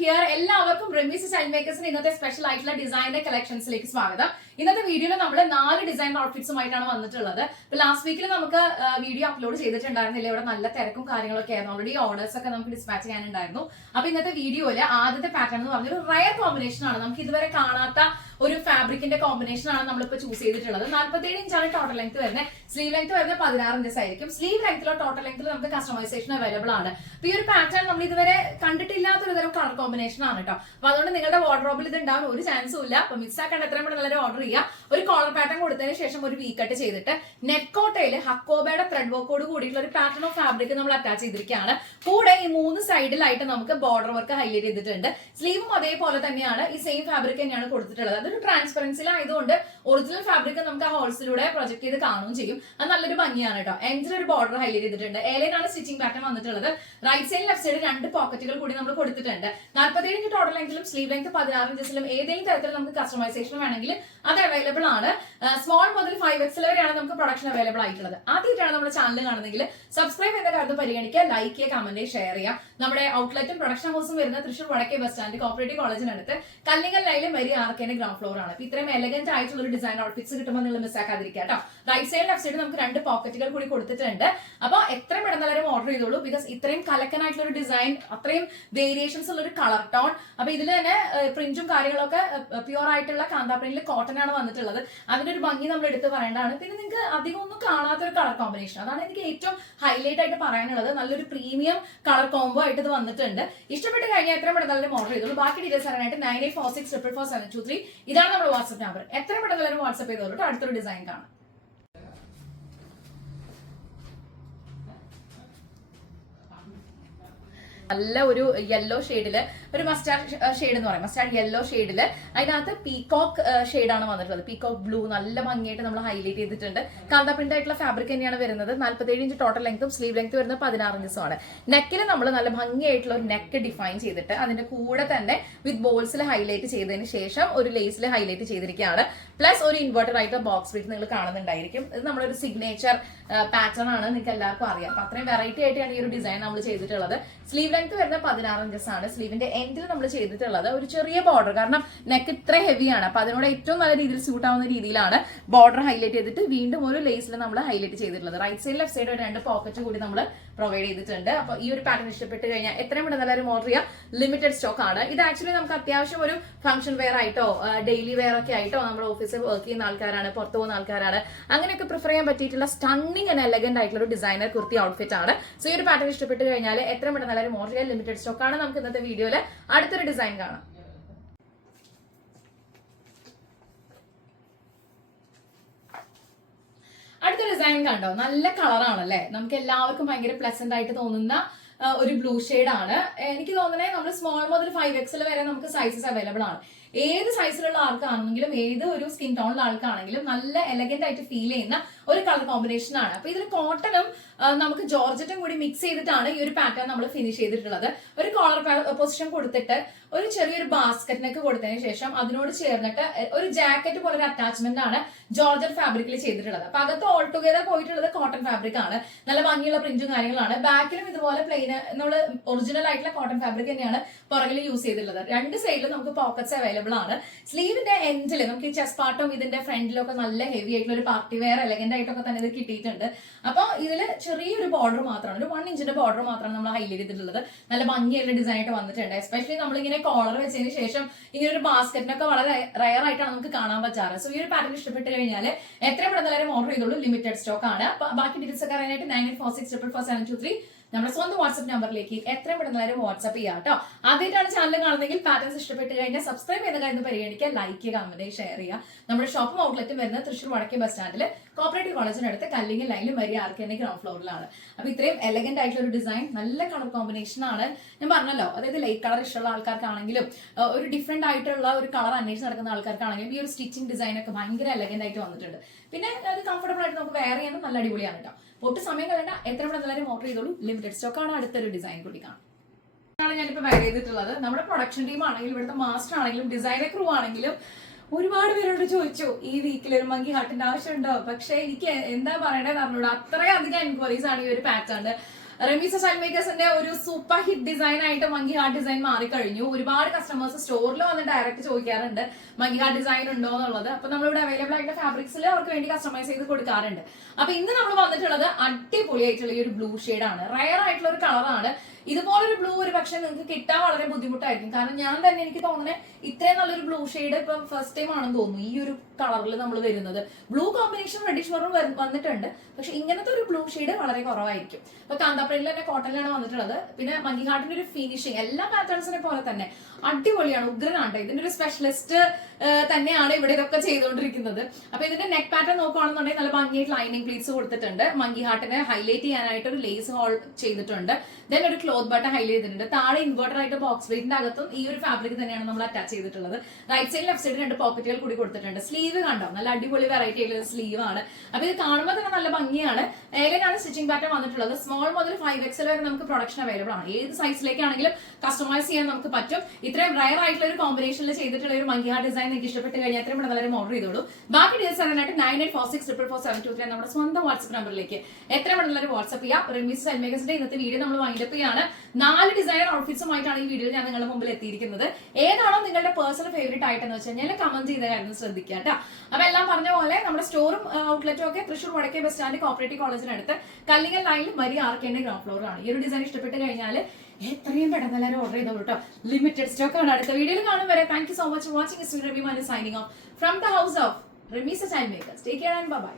Here എല്ലാവർക്കും ഇന്നത്തെ special ആയിട്ടുള്ള ഡിസൈനിന്റെ കളക്ഷൻസിലേക്ക് സ്വാഗതം. ഇന്നത്തെ വീഡിയോയിൽ നമ്മൾ നാല് ഡിസൈൻ ഔട്ട്ഫിറ്റ്സുമായിട്ടാണ് വന്നിട്ടുള്ളത്. ഇപ്പൊ ലാസ്റ്റ് വീക്കിൽ നമുക്ക് വീഡിയോ അപ്ലോഡ് ചെയ്തിട്ടുണ്ടായിരുന്നില്ല. ഇവിടെ നല്ല തിരക്കും കാര്യങ്ങളൊക്കെ ആയിരുന്നു. ഓൾറെഡി ഓർഡേഴ്സ് ഒക്കെ നമുക്ക് ഡിസ്പാച്ച് ചെയ്യാനുണ്ടായിരുന്നു. അപ്പൊ ഇന്നത്തെ വീഡിയോയിൽ ആദ്യത്തെ പാറ്റേൺ എന്ന് പറഞ്ഞൊരു റയർ കോമ്പിനേഷൻ ആണ്. നമുക്ക് ഇതുവരെ കാണാത്ത ഒരു ഫാബ്രിക്കിന്റെ കോമ്പിനേഷൻ ആണ് നമ്മളിപ്പോ ചൂസ് ചെയ്തിട്ടുള്ളത്. നാല്പത്തേഴ് ഇഞ്ചാണ് ടോട്ടൽ ലെങ്ത് വരുന്നത്. സ്ലീവ് ലെങ്ത് വരുന്നത് പതിനാറ് ഇഞ്ചസ് ആയിരിക്കും. സ്ലീവ് ലെങ്ത്തിലോ ടോട്ടൽ ലെങ്ത്തിലോ നമുക്ക് കസ്റ്റമൈസേഷൻ അവൈലബിൾ ആണ്. അപ്പൊ ഈ ഒരു പാറ്റേൺ നമ്മൾ ഇതുവരെ കണ്ടിട്ടില്ലാത്ത ഒരു തരം കളർ കോമ്പിനേഷൻ ആണ് കേട്ടോ. അപ്പൊ അതുകൊണ്ട് നിങ്ങളുടെ വാർഡ്രോബിൽ ഇത് ഉണ്ടാവാൻ ഒരു ചാൻസും ഇല്ല. അപ്പൊ മിസ് ആക്കാൻ എത്രയും പെട്ടെന്ന് നല്ലൊരു ഓർഡർ ചെയ്യുക ഒരു കോളർ പാറ്റേൺ കൊടുത്തതിന് ശേഷം ഒരു വീ കട്ട് ചെയ്തിട്ട് നെറ്റ് കോട്ടയിൽ ഹക്കോബയുടെ ത്രെഡ് വർക്കോട് കൂടിയിട്ടുള്ള ഒരു പാറ്റേൺ ഓഫ് ഫാബ്രിക് നമ്മൾ അറ്റാച്ച് ചെയ്തിരിക്കുകയാണ്. കൂടെ ഈ മൂന്ന് സൈഡിലായിട്ട് നമുക്ക് ബോർഡർ വർക്ക് ഹൈലൈറ്റ് ചെയ്തിട്ടുണ്ട്. സ്ലീവും അതേപോലെ തന്നെയാണ് ഈ സെയിം ഫാബ്രിക് തന്നെയാണ് കൊടുത്തിട്ടുള്ളത്. അതൊരു ട്രാൻസ്പെറൻസിലായതുകൊണ്ട് ഒറിജിനൽ ഫാബ്രിക് നമുക്ക് ആ ഹോൾസിലൂടെ പ്രൊജക്ട് ചെയ്ത് കാണുകയും ചെയ്യും. അത് നല്ലൊരു ഭംഗിയാണ് കേട്ടോ. എൻജിൽ ഒരു ബോർഡർ ഹൈലൈറ്റ് ചെയ്തിട്ടുണ്ട്. ഏലയിലാണ് സ്റ്റിച്ചിങ് പാറ്റേൺ വന്നിട്ടുള്ളത്. റൈറ്റ് സൈഡ് ലെഫ്റ്റ് സൈഡ് രണ്ട് പോക്കറ്റുകൾ കൂടി നമ്മൾ കൊടുത്തിട്ടുണ്ട്. നാൽപ്പത്തേഴ് ഇഞ്ച് ടോട്ടൽ എങ്കിലും സ്ലീവ് ലെങ്ത് പതിനാറ് ഇഞ്ചസിലും ഏതെങ്കിലും തരത്തിൽ നമുക്ക് കസ്റ്റമൈസേഷൻ വേണമെങ്കിൽ അത് അവൈലബിൾ ആണ്. സ്മോൾ മുതൽ ഫൈവ് എക്സിൽ വരെയാണ് നമുക്ക് പ്രൊഡക്ഷൻ അവൈലബിൾ ആയിട്ടുള്ളത്. ആദ്യമായിട്ടാണ് നമ്മുടെ ചാനൽ കാണുന്നെങ്കിൽ സബ്സ്ക്രൈബ് ചെയ്ത കാര്യം പരിഗണിക്കുക ലൈക്ക് ചെയ്യുക കമന്റ് ഷെയർ ചെയ്യുക. നമ്മുടെ ഔട്ട്ലെറ്റും പ്രൊഡക്ഷൻ ഹൗസും വരുന്ന തൃശ്ശൂർ വടക്കേ ബസ് സ്റ്റാൻഡ് കോപ്പറേറ്റീവ് കോളേജിനടുത്ത് കല്ലിങ്ങൽ ലൈനിലെ മെരി ആർക്കേന്റെ ഗ്രൗണ്ട് ഫ്ലോർ ആണ്. അപ്പൊ ഇത്രയും എലഗന്റ് ആയിട്ടുള്ള ഒരു ഡിസൈൻ ഔട്ട്ഫിറ്റ്സ് കിട്ടുമ്പോൾ നിങ്ങൾ മിസ്സാക്കാതിരിക്കുക കേട്ടോ. റൈറ്റ് സൈഡ് ലെഫ്റ്റ് സൈഡ് നമുക്ക് രണ്ട് പോക്കറ്റുകൾ കൂടി കൊടുത്തിട്ടുണ്ട്. അപ്പൊ എത്ര പെടുന്നവരും ഓർഡർ ചെയ്തോളൂ. ബിക്കോസ് ഇത്രയും കലക്കനായിട്ടുള്ള ഒരു ഡിസൈൻ അത്രയും വേരിയേഷൻസ് ഉള്ള ഒരു കളർ ടോൺ അപ്പൊ ഇതിൽ തന്നെ പ്രിന്റും കാര്യങ്ങളൊക്കെ പ്യുവർ ആയിട്ടുള്ള കാന്താ പ്രിന്റിൽ കോട്ടൺ ആണ് വന്നിട്ടുള്ളത്. അതിന്റെ ഒരു ഭംഗി നമ്മൾ എടുത്ത് പറയേണ്ടതാണ്. പിന്നെ നിങ്ങൾക്ക് അധികം ഒന്നും കാണാത്ത ഒരു കളർ കോമ്പിനേഷൻ അതാണ് എനിക്ക് ഏറ്റവും ഹൈലൈറ്റ് ആയിട്ട് പറയാനുള്ളത്. നല്ലൊരു പ്രീമിയം കളർ കോംബോ ആയിട്ട് ഇത് വന്നിട്ടുണ്ട്. ഇഷ്ടപ്പെട്ട് കഴിഞ്ഞാൽ എത്രയും പെട്ടെന്ന് എല്ലാവരും ഓർഡർ ചെയ്തോളൂ. ബാക്കി ഡീറ്റെയിൽസ് അറിയാനായിട്ട് nine eight four six triple four seven two three ഇതാണ് നമ്മുടെ വാട്സ്ആപ്പ് നമ്പർ എത്ര പെട്ടെന്ന് നല്ലൊരു വാട്സ്ആപ്പ് ചെയ്തോളൂ. അടുത്തൊരു ഡിസൈൻ കാണാം. നല്ല ഒരു യെല്ലോ ഷെയ്ഡിൽ ഒരു മസ്റ്റാർഡ് ഷെയ്ഡ് എന്ന് പറയും. മസ്റ്റാർഡ് യെല്ലോ ഷെയ്ഡിൽ അതിനകത്ത് പീകോക്ക് ഷെയ്ഡാണ് വന്നിട്ടുള്ളത്. പീകോക്ക് ബ്ലൂ നല്ല ഭംഗിയായിട്ട് നമ്മൾ ഹൈലൈറ്റ് ചെയ്തിട്ടുണ്ട്. കാന്ത പ്രിന്റ് ആയിട്ടുള്ള ഫാബ്രിക് തന്നെയാണ് വരുന്നത്. നാല്പത്തേഴ് ഇഞ്ച് ടോട്ടൽ ലെങ്ത്തും സ്ലീവ് ലെങ്ത് വരുന്നത് പതിനാറ് ഇഞ്ചസും ആണ്. നെക്കിൽ നമ്മൾ നല്ല ഭംഗിയായിട്ടുള്ള ഒരു നെക്ക് ഡിഫൈൻ ചെയ്തിട്ട് അതിന്റെ കൂടെ തന്നെ വിത്ത് ബോൾസിൽ ഹൈലൈറ്റ് ചെയ്തതിന് ശേഷം ഒരു ലേസിൽ ഹൈലൈറ്റ് ചെയ്തിരിക്കുകയാണ്. പ്ലസ് ഒരു ഇൻവേർട്ടർ ആയിട്ട് ബോക്സ് വീട്ട് നിങ്ങൾ കാണുന്നുണ്ടായിരിക്കും. ഇത് നമ്മളൊരു സിഗ്നേച്ചർ പാറ്റേൺ ആണ്. നിങ്ങൾക്ക് എല്ലാവർക്കും അറിയാം. അപ്പൊ അത്രയും വെറൈറ്റി ആയിട്ടാണ് ഈ ഒരു ഡിസൈൻ നമ്മൾ ചെയ്തിട്ടുള്ളത്. സ്ലീവ് ലെങ്ത് വരുന്ന പതിനാറ് ഇഞ്ചസ് ആണ്. സ്ലീവിന്റെ എൻഡിൽ നമ്മൾ ചെയ്തിട്ടുള്ളത് ഒരു ചെറിയ ബോർഡർ കാരണം നെക്ക് ഇത്ര ഹെവിയാണ് അപ്പൊ അതിനോട് ഏറ്റവും നല്ല രീതിയിൽ സ്യൂട്ട് ആവുന്ന രീതിയിലാണ് ബോർഡർ ഹൈലൈറ്റ് ചെയ്തിട്ട് വീണ്ടും ഒരു ലേസിൽ നമ്മൾ ഹൈലൈറ്റ് ചെയ്തിട്ടുള്ളത്. റൈറ്റ് സൈഡ് ലെഫ്റ്റ് സൈഡ് രണ്ട് പോക്കറ്റ് കൂടി നമ്മൾ പ്രൊവൈഡ് ചെയ്തിട്ടുണ്ട്. അപ്പൊ ഈ ഒരു പാറ്റേൺ ഇഷ്ടപ്പെട്ട് കഴിഞ്ഞാൽ എത്രയും പെട്ടെന്ന് എല്ലാവരും ഓർഡർ ചെയ്യാം. ലിമിറ്റഡ് സ്റ്റോക്ക് ആണ്. ഇത് ആക്ച്വലി നമുക്ക് അത്യാവശ്യം ഒരു ഫംഗ്ഷൻ വെയർ ആയിട്ടോ ഡെയിലി വെയർ ഒക്കെ ആയിട്ടോ നമ്മുടെ ഓഫീസിൽ വർക്ക് ചെയ്യുന്ന ആൾക്കാരാണ് പുറത്തു പോകുന്ന ആൾക്കാരാണ്. അങ്ങനെയൊക്കെ പ്രിഫർ ചെയ്യാൻ പറ്റിയിട്ടുള്ള സ്റ്റണ്ണിങ് ആൻഡ് എലഗന്റ് ആയിട്ടുള്ള ഒരു ഡിസൈനർ കുർത്തി ഔട്ട്ഫിറ്റ് ആണ്. സോ ഈ ഒരു പാറ്റേൺ ഇഷ്ടപ്പെട്ട് കഴിഞ്ഞാൽ എത്രയും പെട്ടെന്ന് എല്ലാവരും ഓർഡർ ചെയ്യാം. ലിമിറ്റഡ് സ്റ്റോക്ക് ആണ് നമുക്ക് ഇന്നത്തെ വീഡിയോയിൽ അടുത്തൊരു ഡിസൈൻ കാണാം. അടുത്ത കണ്ടോ? നല്ല കളറാണല്ലേ? നമുക്ക് എല്ലാവർക്കും ഭയങ്കര പ്ലസന്റ് ആയിട്ട് തോന്നുന്ന ഒരു ബ്ലൂ ആണ്. എനിക്ക് തോന്നുന്നത് നമ്മൾ സ്മോൾ മുതൽ ഫൈവ് എക്സിൽ വരെ നമുക്ക് സൈസസ് അവൈലബിൾ ആണ്. ഏത് സൈസിലുള്ള ആൾക്കാണെങ്കിലും ഏത് ഒരു സ്കിൻ ടോണിലുള്ള ആൾക്കാണെങ്കിലും നല്ല എലഗന്റ് ആയിട്ട് ഫീൽ ചെയ്യുന്ന ഒരു കളർ കോമ്പിനേഷൻ ആണ്. അപ്പൊ ഇതിൽ കോട്ടണും നമുക്ക് ജോർജറ്റും കൂടി മിക്സ് ചെയ്തിട്ടാണ് ഈ ഒരു പാറ്റേൺ നമ്മൾ ഫിനിഷ് ചെയ്തിട്ടുള്ളത്. ഒരു കോളർ പൊസിഷൻ കൊടുത്തിട്ട് ഒരു ചെറിയൊരു ബാസ്ക്കറ്റിനൊക്കെ കൊടുത്തതിന് ശേഷം അതിനോട് ചേർന്നിട്ട് ഒരു ജാക്കറ്റ് പോലെ ഒരു അറ്റാച്ച്മെന്റ് ആണ് ജോർജറ്റ് ഫാബ്രിക്കിൽ ചെയ്തിട്ടുള്ളത്. അപ്പൊ അകത്ത് ഓൾ ടുഗദർ പോയിട്ടുള്ളത് കോട്ടൺ ഫാബ്രിക് ആണ്. നല്ല ഭംഗിയുള്ള പ്രിന്റും കാര്യങ്ങളാണ്. ബാക്കിലും ഇതുപോലെ പ്ലെയിൻ നമ്മൾ ഒറിജിനൽ ആയിട്ടുള്ള കോട്ടൺ ഫാബ്രിക് തന്നെയാണ് പുറകിൽ യൂസ് ചെയ്തിട്ടുള്ളത്. രണ്ട് സൈഡിലും നമുക്ക് പോക്കറ്റ്സ് അവൈലബിൾ ആണ്. സ്ലീവിന്റെ എൻഡിൽ നമുക്ക് ഈ ചെസ് പാർട്ടും ഇതിന്റെ ഫ്രണ്ടിലും ഒക്കെ നല്ല ഹെവി ആയിട്ടുള്ള ഒരു പാർട്ടി വെയർ എലഗന്റ് ആയിട്ടൊക്കെ തന്നെ ഇത് കിട്ടിയിട്ടുണ്ട്. അപ്പൊ ഇതിൽ ചെറിയൊരു ബോർഡർ മാത്രമാണ്. ഒരു വൺ ഇഞ്ചിന്റെ ബോർഡർ മാത്രമാണ് നമ്മൾ ഹൈലൈറ്റ് ചെയ്തിട്ടുള്ളത്. നല്ല ഭംഗിയുള്ള ഡിസൈൻ ആയിട്ട് വന്നിട്ടുണ്ട്. എസ്പെഷ്യലി നമ്മളിങ്ങനെ കോളർ വെച്ചതിന് ശേഷം ഇങ്ങനെ ഒരു ബാസ്ക്കറ്റിനൊക്കെ വളരെ റയർ ആയിട്ടാണ് നമുക്ക് കാണാൻ പറ്റാറ്. സോ ഈ ഒരു പാറ്റേൺ ഇഷ്ടപ്പെട്ട് കഴിഞ്ഞാൽ എത്ര പെട്ടെന്ന് ഓർഡർ ചെയ്തോളൂ. ലിമിറ്റഡ് സ്റ്റോക്ക് ആണ്. ബാക്കി ഡീറ്റെയിൽസ് ഒക്കെ അറിയാനായിട്ട് nine eight four six triple four seven two three നമ്മുടെ സ്വന്തം വാട്സ്ആപ്പ് നമ്പറിലേക്ക് എത്രയും പെട്ടെന്ന് എല്ലാവരും വാട്സ്ആപ്പ് ചെയ്യാം കേട്ടോ ആദ്യമായിട്ടാണ് ചാനൽ കാണുന്നതെങ്കിൽ പാറ്റേൺസ് ഇഷ്ടപ്പെട്ട് കഴിഞ്ഞാൽ സബ്സ്ക്രൈബ് ചെയ്ത കാര്യം പരിഗണിക്കുക ലൈക്ക് ചെയ്യുക കമന്റ് ഷെയർ ചെയ്യുക. നമ്മുടെ ഷോപ്പും ഔട്ട്ലെറ്റും വരുന്നത് തൃശ്ശൂർ വടക്കേ ബസ് സ്റ്റാൻഡിൽ കോപ്പറേറ്റീവ് കോളേജിനടുത്ത് കല്ലിങ്ങൽ ലൈനിൽ മരിയ ആർക്കേന്റെ ഗ്രൗണ്ട് ഫ്ലോറിലാണ് അപ്പൊ ഇത്രയും എലഗന്റ് ആയിട്ടുള്ള ഒരു ഡിസൈൻ നല്ല കളർ കോമ്പിനേഷൻ ആണ്. ഞാൻ പറഞ്ഞല്ലോ അതായത് ലൈറ്റ് കളർ ഇഷ്ടമുള്ള ആൾക്കാർക്കാണെങ്കിലും ഒരു ഡിഫറെന്റ് ആയിട്ടുള്ള ഒരു കളർ അന്വേഷിച്ച് നടക്കുന്ന ആൾക്കാർക്കാണെങ്കിലും ഈ ഒരു സ്റ്റിച്ചിങ് ഡിസൈൻ ഒക്കെ ഭയങ്കര എലഗന്റ് ആയിട്ട് വന്നിട്ടുണ്ട്. പിന്നെ അത് കംഫർട്ടബിൾ ആയിട്ട് നമുക്ക് വെയർ ചെയ്യാനും നല്ല അടിപൊളിയാണ് കേട്ടോ ഒട്ടും സമയം കഴിഞ്ഞാൽ എത്ര പെട്ടെന്ന് എല്ലാവരും ഓർഡർ ചെയ്തോളൂ. ലിമിറ്റഡ് സ്റ്റോക്ക് ആണ് അടുത്തൊരു ഡിസൈൻ കൂടി കാണാം. ആണ് ഞാനിപ്പോ വെയർ ചെയ്തിട്ടുള്ളത്. നമ്മുടെ പ്രൊഡക്ഷൻ ടീം ആണെങ്കിലും ഇവിടുത്തെ മാസ്റ്റർ ആണെങ്കിലും ഡിസൈനർ ക്രൂ ആണെങ്കിലും ഒരുപാട് പേരോട് ചോദിച്ചു ഈ വീക്കിൽ ഒരു മങ്കി ഹാർട്ടിന്റെ ആവശ്യമുണ്ടോ? പക്ഷെ എനിക്ക് എന്താ പറയണേ അറിഞ്ഞൂടാ. അത്രയധികം എൻക്വയറീസ് ആണ് ഈ ഒരു പാറ്റേൺ റമീസ സ്റ്റൈൽ ഒരു സൂപ്പർ ഹിറ്റ് ഡിസൈൻ ആയിട്ട് മങ്കി ഹാർട്ട് ഡിസൈൻ മാറിക്കഴിഞ്ഞു. ഒരുപാട് കസ്റ്റമേഴ്സ് സ്റ്റോറിൽ വന്ന് ഡയറക്റ്റ് ചോദിക്കാറുണ്ട് മങ്കി ഹാർട്ട് ഡിസൈൻ ഉണ്ടോ എന്നുള്ളത്? അപ്പൊ നമ്മളിവിടെ അവൈലബിൾ ആയിട്ടുള്ള ഫാബ്രിക്സിൽ അവർക്ക് വേണ്ടി കസ്റ്റമൈസ് ചെയ്ത് കൊടുക്കാറുണ്ട്. അപ്പൊ ഇന്ന് നമ്മൾ വന്നിട്ടുള്ളത് അടിപൊളിയായിട്ടുള്ള ഈ ഒരു ബ്ലൂ ആണ്. റയർ ആയിട്ടുള്ള ഒരു കളറാണ് ഇതുപോലൊരു ബ്ലൂ ഒരു പക്ഷെ നിങ്ങൾക്ക് കിട്ടാൻ വളരെ ബുദ്ധിമുട്ടായിരിക്കും. കാരണം ഞാൻ തന്നെ എനിക്ക് തോന്നുന്നത് ഇത്രയും നല്ലൊരു ബ്ലൂ ഷെയ്ഡ് ഇപ്പൊ ഫസ്റ്റ് ടൈം ആണെന്ന് തോന്നുന്നു ഈ ഒരു കളറിൽ നമ്മൾ വരുന്നത്. ബ്ലൂ കോമ്പിനേഷൻ റെഡിഷ് വന്നിട്ടുണ്ട്. പക്ഷെ ഇങ്ങനത്തെ ഒരു ബ്ലൂ ഷെയ്ഡ് വളരെ കുറവായിരിക്കും. ഇപ്പൊ കാന്താപ്രയിൽ തന്നെ കോട്ടനിലാണ് വന്നിട്ടുള്ളത്. പിന്നെ മങ്കിഘാട്ടിന്റെ ഒരു ഫിനിഷിങ് എല്ലാ പാറ്റേൺസിനെ പോലെ തന്നെ അടിപൊളിയാണ് ഉഗ്രനാണ്. ഇതിന്റെ ഒരു സ്പെഷ്യലിസ്റ്റ് തന്നെയാണ് ഇവിടെ ഇതൊക്കെ ചെയ്തുകൊണ്ടിരിക്കുന്നത്. അപ്പൊ ഇതിന്റെ നെക്ക് പാറ്റേൺ നോക്കുകയാണെന്നുണ്ടെങ്കിൽ നല്ല ഭംഗിയായിട്ട് ലൈനിങ് പ്ലീറ്റ്സ് കൊടുത്തിട്ടുണ്ട്. മങ്കി ഹാർട്ടിനെ ഹൈലൈറ്റ് ചെയ്യാനായിട്ട് ഒരു ലേസ് ഹോൾ ചെയ്തിട്ടുണ്ട്. ദെൻ ഒരു ക്ലോത്ത് ബട്ടൺ ഹൈലൈറ്റ് ചെയ്തിട്ടുണ്ട്. താഴെ ഇൻവേർട്ടർ ആയിട്ട് ബോക്സ് വെയിറ്റിന്റെ അകത്തും ഈ ഒരു ഫാബ്രിക് തന്നെയാണ് നമ്മൾ അറ്റാച്ച് ചെയ്തിട്ടുള്ളത്. റൈറ്റ് സൈഡ് ലെഫ്റ്റ് സൈഡ് രണ്ട് പോക്കറ്റുകൾ കൂടി കൊടുത്തിട്ടുണ്ട്. സ്ലീവ് കണ്ടോ? നല്ല അടിപൊളി വെറൈറ്റി ആയിട്ടുള്ള സ്ലീവ് ആണ്. അപ്പൊ ഇത് കാണുമ്പോൾ തന്നെ നല്ല ഭംഗിയാണ്. ഏകനാണ് സ്റ്റിച്ചിങ് പാറ്റേൺ വന്നിട്ടുള്ളത്. സ്മോൾ മുതൽ ഫൈവ് എക്സൽ വരെ നമുക്ക് പ്രൊഡക്ഷൻ അവൈലബിൾ ആണ്. ഏത് സൈസിലേക്കാണെങ്കിലും കസ്റ്റമൈസ് ചെയ്യാൻ നമുക്ക് പറ്റും. ഇത്രയും റയർ ആയിട്ടുള്ള ഒരു കോമ്പിനേഷനിൽ ചെയ്തിട്ടുള്ള ഒരു മങ്കിയ ഡിസൈൻ നിങ്ങൾക്ക് ഇഷ്ടപ്പെട്ട് കഴിഞ്ഞാൽ എത്രയും പെട്ടെന്ന് വളരെ ഓർഡർ ചെയ്തോളൂ. ബാക്കി ഡീറ്റെയിൽസ് അറിയാനായിട്ട് nine eight four six triple four seven two three നമ്മുടെ സ്വന്തം വാട്സ്ആപ്പ് നമ്പറിലേക്ക് എത്രയും പെട്ടെന്ന് വാട്സ്ആപ്പ് ചെയ്യാം. റിമിസ് എൽമേഗസിന്റെ ഇന്നത്തെ വീഡിയോ നമ്മൾ വൈൻഡപ്പ് ചെയ്യാണ്. നാല് ഡിസൈനർ ഔട്ട്ഫിറ്റ്സുമായിട്ടാണ് ഈ വീഡിയോ ഞാൻ നിങ്ങളുടെ മുമ്പിൽ എത്തിയിരിക്കുന്നത്. ഏതാണോ നിങ്ങളുടെ പേഴ്സണൽ ഫേവറേറ്റ് ആയിട്ടെന്ന് വെച്ച് കഴിഞ്ഞാൽ കമന്റ് ചെയ്ത കാര്യം ശ്രദ്ധിക്കുക കേട്ടോ. അപ്പൊ എല്ലാം പറഞ്ഞ പോലെ നമ്മുടെ സ്റ്റോറും ഔട്ട്ലെറ്റും ഒക്കെ തൃശ്ശൂർ വടക്കേ ബസ് സ്റ്റാൻഡ് കോപ്പറേറ്റീവ് കോളേജിനടുത്ത് കല്ലിങ്ങൽ ലൈനിൽ മരി ആർക്കേണ്ട ഗ്രൗണ്ട് ഫ്ലോറിലാണ് ഈ ഒരു ഡിസൈൻ ഇഷ്ടപ്പെട്ട് കഴിഞ്ഞാൽ എത്രയും പെട്ടെന്ന് എല്ലാവരും ഓർഡർ ചെയ്തോളൂ കേട്ടോ ലിമിറ്റഡ് സ്റ്റോക്ക് ആണ് അടുത്ത വീഡിയോയിൽ കാണും വരെ. Thank you so much watching Ravi Mani signing off from the house of Ramees time makers take care and bye